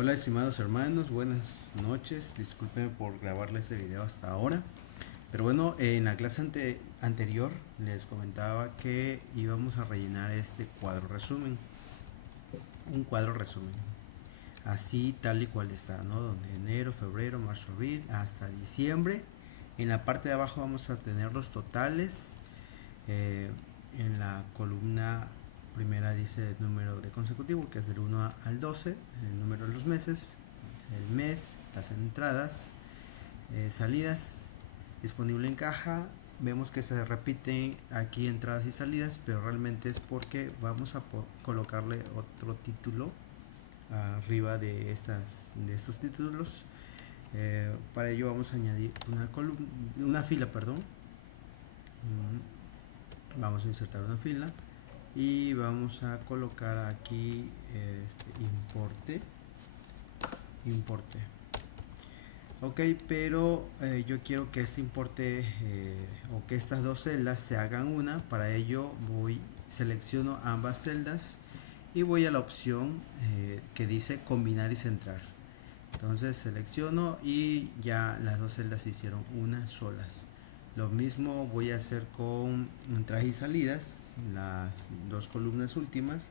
Hola estimados hermanos, buenas noches. Disculpen por grabarles este video hasta ahora. Pero bueno, en la clase anterior les comentaba que íbamos a rellenar este cuadro resumen. Un cuadro resumen. Así tal y cual está, ¿no? Donde enero, febrero, marzo, abril, hasta diciembre. En la parte de abajo vamos a tener los totales. En la columna primera dice el número de consecutivo, que es del 1 al 12, el número de los meses, el mes, las entradas, salidas, disponible en caja. Vemos que se repiten aquí entradas y salidas, pero realmente es porque vamos a colocarle otro título arriba de estos títulos. Para ello vamos a añadir una fila, perdón. Vamos a insertar una fila y vamos a colocar aquí importe. Ok, pero yo quiero que este importe o que estas dos celdas se hagan una. Para ello selecciono ambas celdas y voy a la opción que dice combinar y centrar. Entonces selecciono y ya las dos celdas se hicieron una solas. Lo mismo voy a hacer con entradas y salidas, las dos columnas últimas,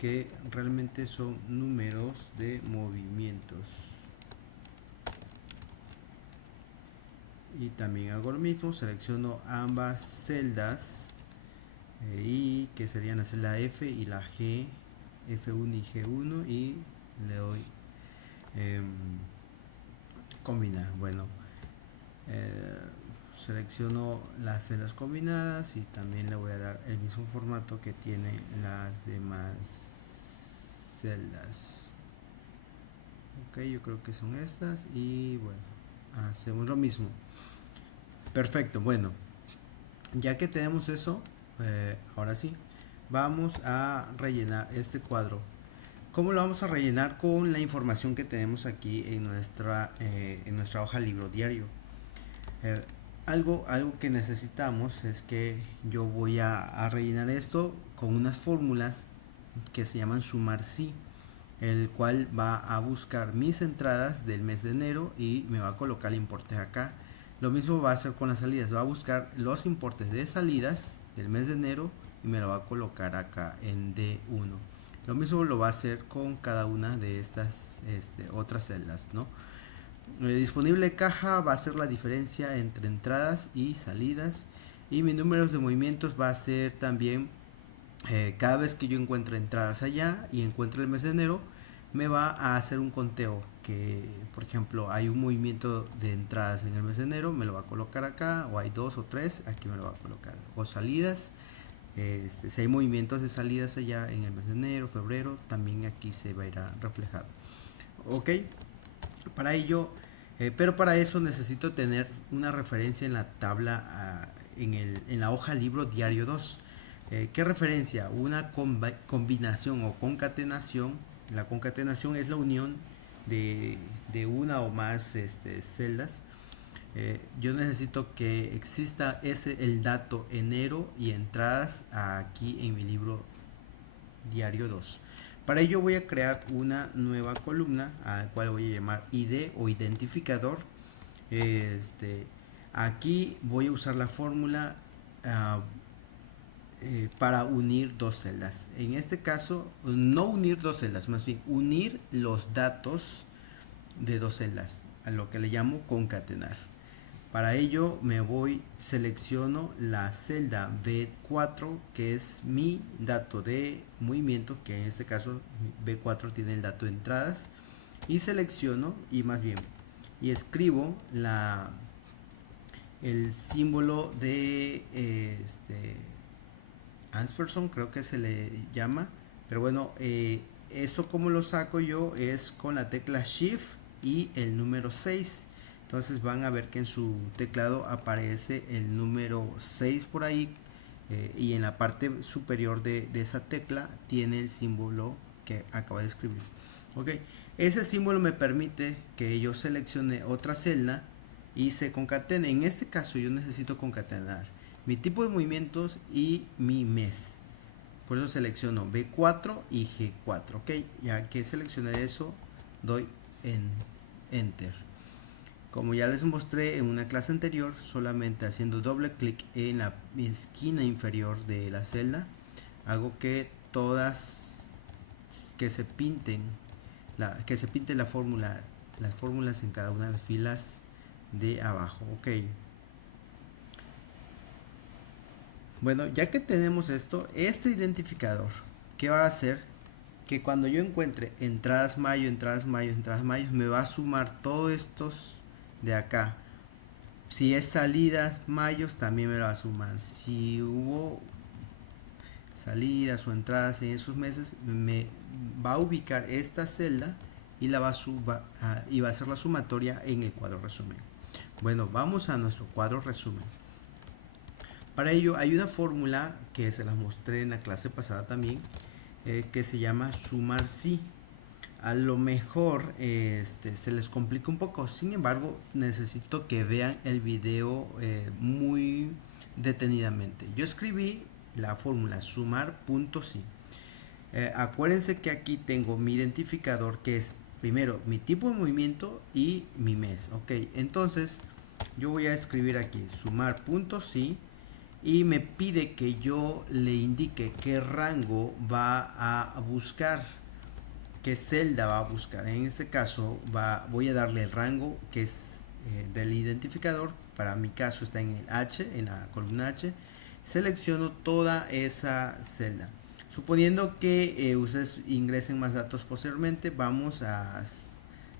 que realmente son números de movimientos. Y también hago lo mismo, selecciono ambas celdas y que serían la celda F y la G, F1 y G1, y le doy combinar. Bueno, selecciono las celdas combinadas y también le voy a dar el mismo formato que tiene las demás celdas. Ok, yo creo que son estas y bueno, hacemos lo mismo. Perfecto, bueno, ya que tenemos eso, ahora sí, vamos a rellenar este cuadro. ¿Cómo lo vamos a rellenar? Con la información que tenemos aquí en nuestra hoja libro diario. Algo que necesitamos es que yo voy a rellenar esto con unas fórmulas que se llaman sumar sí, el cual va a buscar mis entradas del mes de enero y me va a colocar el importe acá. Lo mismo va a hacer con las salidas, va a buscar los importes de salidas del mes de enero y me lo va a colocar acá en D1. Lo mismo lo va a hacer con cada una de estas otras celdas, ¿no? Disponible caja va a ser la diferencia entre entradas y salidas, y mis números de movimientos va a ser también cada vez que yo encuentre entradas allá y encuentre el mes de enero, me va a hacer un conteo que, por ejemplo, hay un movimiento de entradas en el mes de enero, me lo va a colocar acá, o hay dos o tres, aquí me lo va a colocar, o salidas, si hay movimientos de salidas allá en el mes de enero, febrero, también aquí se va a ir reflejado. Ok, para ello, pero para eso necesito tener una referencia en la tabla, en la hoja libro diario 2. ¿Qué referencia? Una combinación o concatenación. La concatenación es la unión de una o más celdas. Yo necesito que exista el dato enero y entradas aquí en mi libro diario 2. Para ello voy a crear una nueva columna a la cual voy a llamar ID o identificador. Aquí voy a usar la fórmula para unir dos celdas. En este caso, no unir dos celdas, más bien unir los datos de dos celdas, a lo que le llamo concatenar. Para ello selecciono la celda B4, que es mi dato de movimiento, que en este caso B4 tiene el dato de entradas, y selecciono y escribo el símbolo de Ampersand, creo que se le llama, pero bueno, esto como lo saco yo es con la tecla Shift y el número 6. Entonces van a ver que en su teclado aparece el número 6 por ahí, y en la parte superior de esa tecla tiene el símbolo que acabo de escribir. Ok, ese símbolo me permite que yo seleccione otra celda y se concatene. En este caso yo necesito concatenar mi tipo de movimientos y mi mes. Por eso selecciono B4 y G4. Ok, ya que seleccioné eso, doy en enter. Como ya les mostré en una clase anterior, solamente haciendo doble clic en la esquina inferior de la celda, hago que todas, que se pinten, que se pinte la fórmula, las fórmulas en cada una de las filas de abajo. Ok. Bueno, ya que tenemos esto, este identificador, ¿qué va a hacer? Que cuando yo encuentre entradas mayo, entradas mayo, entradas mayo, me va a sumar todos estos de acá. Si es salidas mayos, también me lo va a sumar. Si hubo salidas o entradas en esos meses, me va a ubicar esta celda y la va y va a hacer la sumatoria en el cuadro resumen. Bueno, vamos a nuestro cuadro resumen. Para ello hay una fórmula que se las mostré en la clase pasada también, que se llama sumar si. A lo mejor se les complica un poco, sin embargo necesito que vean el video muy detenidamente. Yo escribí la fórmula sumar.si. Acuérdense que aquí tengo mi identificador, que es primero mi tipo de movimiento y mi mes. Ok, entonces yo voy a escribir aquí sumar.si y me pide que yo le indique qué rango va a buscar, qué celda va a buscar. En este caso voy a darle el rango que es del identificador. Para mi caso está en el H, en la columna H. Selecciono toda esa celda. Suponiendo que ustedes ingresen más datos posteriormente, vamos a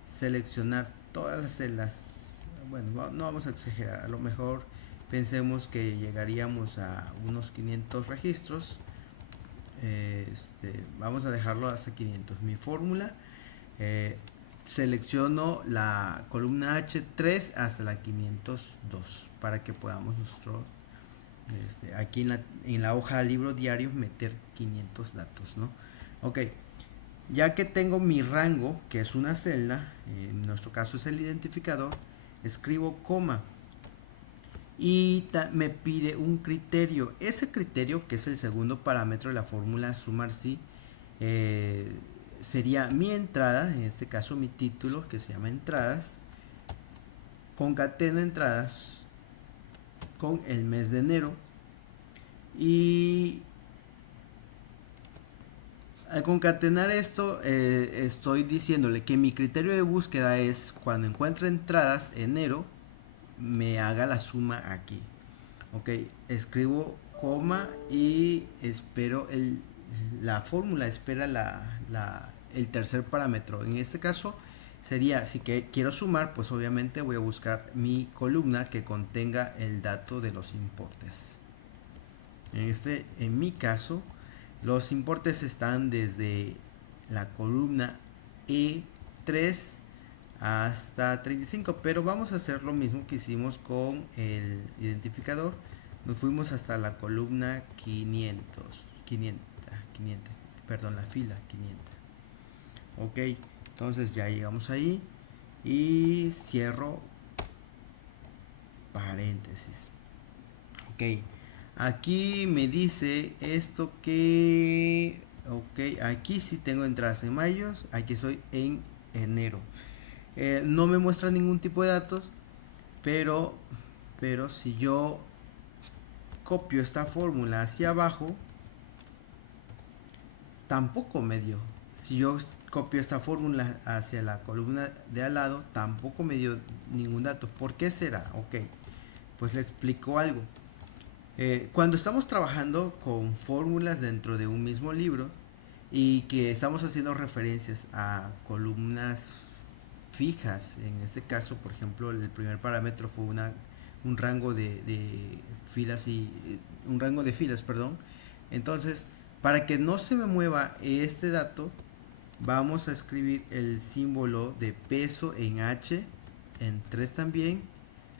seleccionar todas las celdas. Bueno, no vamos a exagerar, a lo mejor pensemos que llegaríamos a unos 500 registros. Vamos a dejarlo hasta 500. Mi fórmula, selecciono la columna H3 hasta la 502 para que podamos nosotros aquí en la hoja de libro diario meter 500 datos, ¿no? Ok, ya que tengo mi rango, que es una celda, en nuestro caso es el identificador, escribo coma y me pide un criterio. Ese criterio, que es el segundo parámetro de la fórmula sumar si, sería mi entrada, en este caso mi título, que se llama entradas, concateno entradas con el mes de enero, y al concatenar esto estoy diciéndole que mi criterio de búsqueda es cuando encuentre entradas enero me haga la suma aquí. Ok, escribo coma y espero la fórmula espera el tercer parámetro. En este caso sería, si que quiero sumar, pues obviamente voy a buscar mi columna que contenga el dato de los importes. En mi caso, los importes están desde la columna E3 hasta 35, pero vamos a hacer lo mismo que hicimos con el identificador. Nos fuimos hasta la columna 500, perdón, la fila 500. Ok, entonces ya llegamos ahí y cierro paréntesis. Ok, aquí me dice esto que, ok, aquí sí tengo entradas en mayo, aquí estoy en enero. No me muestra ningún tipo de datos, pero si yo copio esta fórmula hacia abajo, tampoco me dio. Si yo copio esta fórmula hacia la columna de al lado, tampoco me dio ningún dato. ¿Por qué será? Ok, pues le explico algo. Cuando estamos trabajando con fórmulas dentro de un mismo libro y que estamos haciendo referencias a columnas fijas, en este caso por ejemplo el primer parámetro fue un rango de filas y un rango de filas, perdón. Entonces, para que no se me mueva este dato, vamos a escribir el símbolo de peso en H, en 3 también,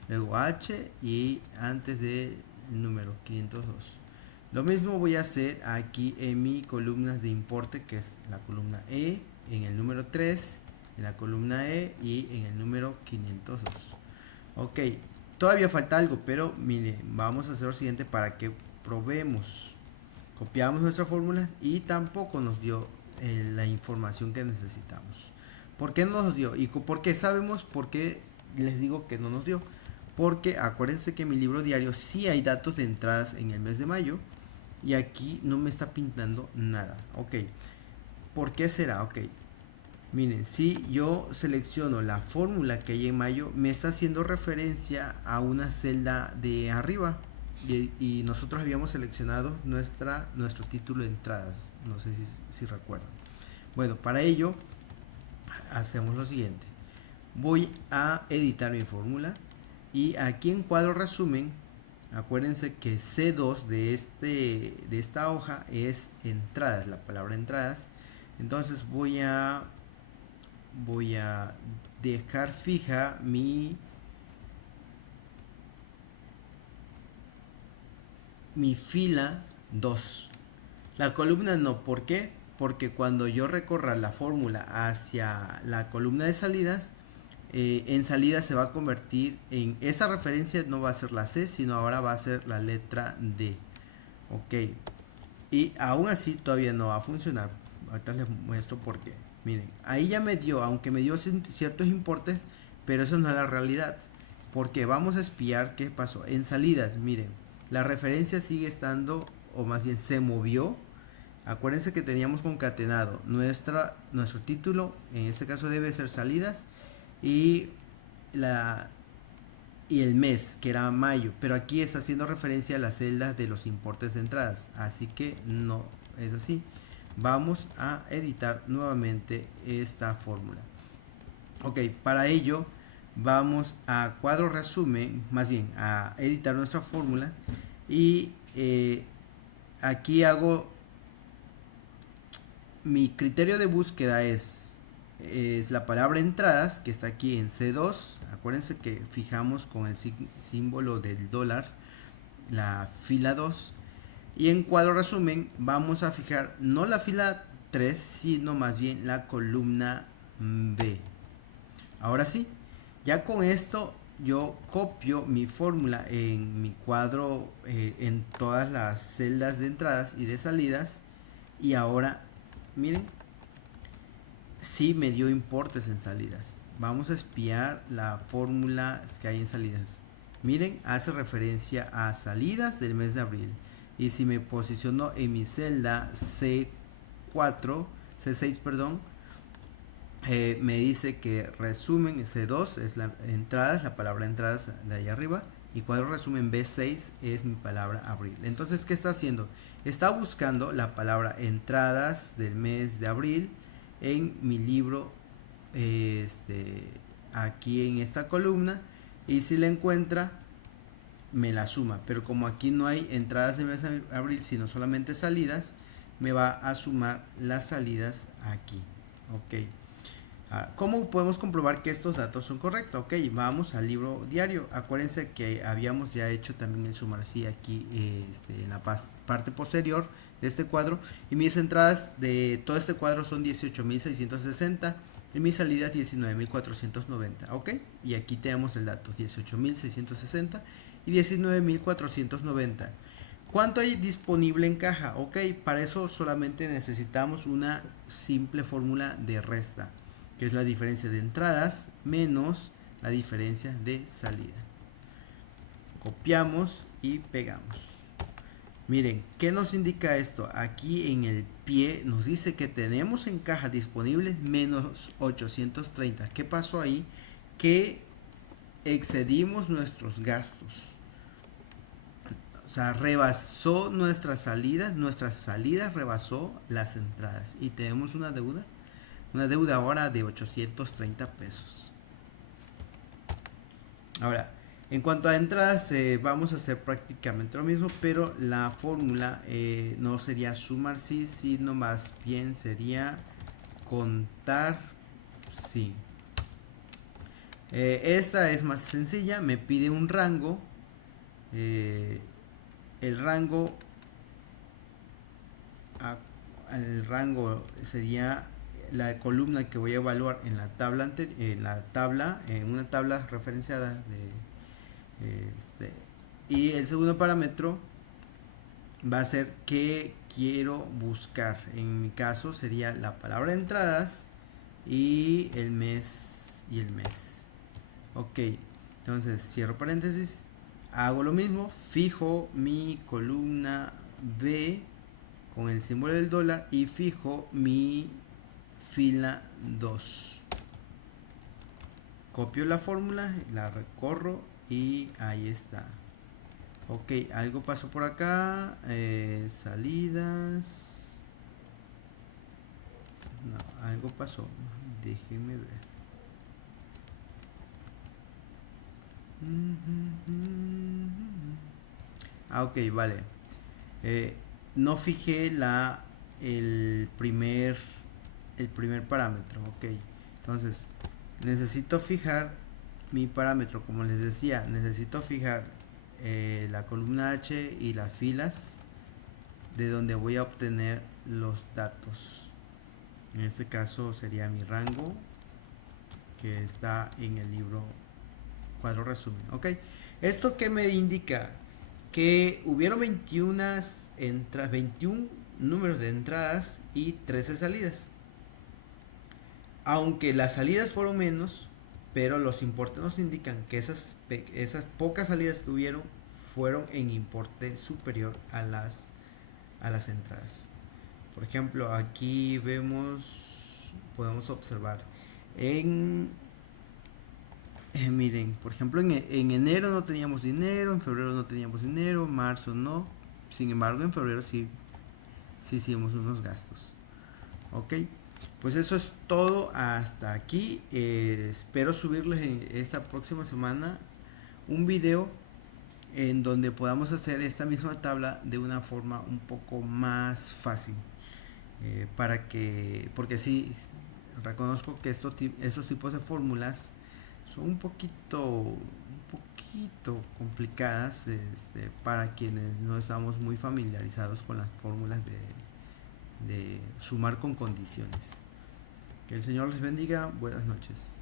luego H y antes del número 502. Lo mismo voy a hacer aquí en mi columna de importe, que es la columna E, en el número 3, en la columna E y en el número 502. Ok, todavía falta algo, pero mire, vamos a hacer lo siguiente para que probemos. Copiamos nuestra fórmula y tampoco nos dio la información que necesitamos. ¿Por qué no nos dio? ¿Y por qué sabemos por qué les digo que no nos dio? Porque acuérdense que en mi libro diario sí hay datos de entradas en el mes de mayo y aquí no me está pintando nada. Ok, ¿por qué será? Ok, miren, si yo selecciono la fórmula que hay en mayo, me está haciendo referencia a una celda de arriba. Y nosotros habíamos seleccionado nuestro título de entradas. No sé si recuerdan. Bueno, para ello hacemos lo siguiente. Voy a editar mi fórmula. Y aquí en cuadro resumen, acuérdense que C2 de esta hoja es entradas, la palabra entradas. Entonces voy a dejar fija mi fila 2. La columna no, ¿por qué? Porque cuando yo recorra la fórmula hacia la columna de salidas, en salida se va a convertir en esa referencia, no va a ser la C, sino ahora va a ser la letra D. Ok, y aún así todavía no va a funcionar. Ahorita les muestro por qué. Miren, ahí ya me dio, aunque me dio ciertos importes, pero eso no es la realidad. Porque vamos a espiar qué pasó. En salidas, miren, la referencia sigue estando, o más bien se movió. Acuérdense que teníamos concatenado nuestro título, en este caso debe ser salidas, y la y el mes, que era mayo, pero aquí está haciendo referencia a las celdas de los importes de entradas, así que no es así. Vamos a editar nuevamente esta fórmula. Ok, para ello vamos a cuadro resumen, más bien a editar nuestra fórmula y aquí hago mi criterio de búsqueda es la palabra entradas, que está aquí en C2. Acuérdense que fijamos con el símbolo del dólar la fila 2. Y en cuadro resumen vamos a fijar no la fila 3, sino más bien la columna B. Ahora sí, ya con esto yo copio mi fórmula en mi cuadro, en todas las celdas de entradas y de salidas. Y ahora, miren, sí me dio importes en salidas. Vamos a espiar la fórmula que hay en salidas. Miren, hace referencia a salidas del mes de abril. Y si me posiciono en mi celda C4, C6, perdón, me dice que resumen C2 es la entradas, la palabra entradas de ahí arriba. Y cuadro resumen B6 es mi palabra abril. Entonces, ¿qué está haciendo? Está buscando la palabra entradas del mes de abril en mi libro, aquí en esta columna, y si la encuentra me la suma, pero como aquí no hay entradas del mes de abril sino solamente salidas, me va a sumar las salidas aquí. Ok, ¿cómo podemos comprobar que estos datos son correctos? Ok, vamos al libro diario. Acuérdense que habíamos ya hecho también el sumarcí aquí, en la parte posterior de este cuadro. Y mis entradas de todo este cuadro son 18.660 y mis salidas 19.490. Ok, y aquí tenemos el dato: 18.660 y 19.490. ¿Cuánto hay disponible en caja? Ok, para eso solamente necesitamos una simple fórmula de resta, que es la diferencia de entradas menos la diferencia de salida. Copiamos y pegamos. Miren, ¿qué nos indica esto? Aquí en el pie nos dice que tenemos en caja disponibles menos 830. ¿Qué pasó ahí? Que excedimos nuestros gastos. O sea, rebasó nuestras salidas rebasó las entradas. Y tenemos una deuda ahora de 830 pesos. Ahora, en cuanto a entradas, vamos a hacer prácticamente lo mismo, pero la fórmula no sería sumar sí, sino más bien sería contar sí. Esta es más sencilla, me pide un rango. El rango el rango sería la columna que voy a evaluar en la tabla en una tabla referenciada y el segundo parámetro va a ser qué quiero buscar. En mi caso sería la palabra entradas y el mes y el mes. Ok, entonces cierro paréntesis, hago lo mismo, fijo mi columna B con el símbolo del dólar y fijo mi fila 2. Copio la fórmula, la recorro y ahí está. Ok, algo pasó por acá, salidas. No, algo pasó, déjenme ver. Ah, ok, vale. Eh, no fijé el primer parámetro, ok. Entonces, necesito fijar mi parámetro, como les decía, necesito fijar la columna H y las filas de donde voy a obtener los datos. En este caso sería mi rango que está en el libro cuadro resumen, ok. ¿Esto qué me indica? Que hubieron 21 números de entradas y 13 salidas. Aunque las salidas fueron menos, pero los importes nos indican que esas pocas salidas que hubieron fueron en importe superior a las entradas. Por ejemplo, aquí podemos observar en miren, por ejemplo, en enero no teníamos dinero, en febrero no teníamos dinero, marzo no. Sin embargo, en febrero sí hicimos unos gastos. Ok, pues eso es todo hasta aquí. Espero subirles en esta próxima semana un video en donde podamos hacer esta misma tabla de una forma un poco más fácil. Porque sí, reconozco que estos tipos de fórmulas son un poquito complicadas, para quienes no estamos muy familiarizados con las fórmulas de sumar con condiciones. Que el Señor les bendiga. Buenas noches.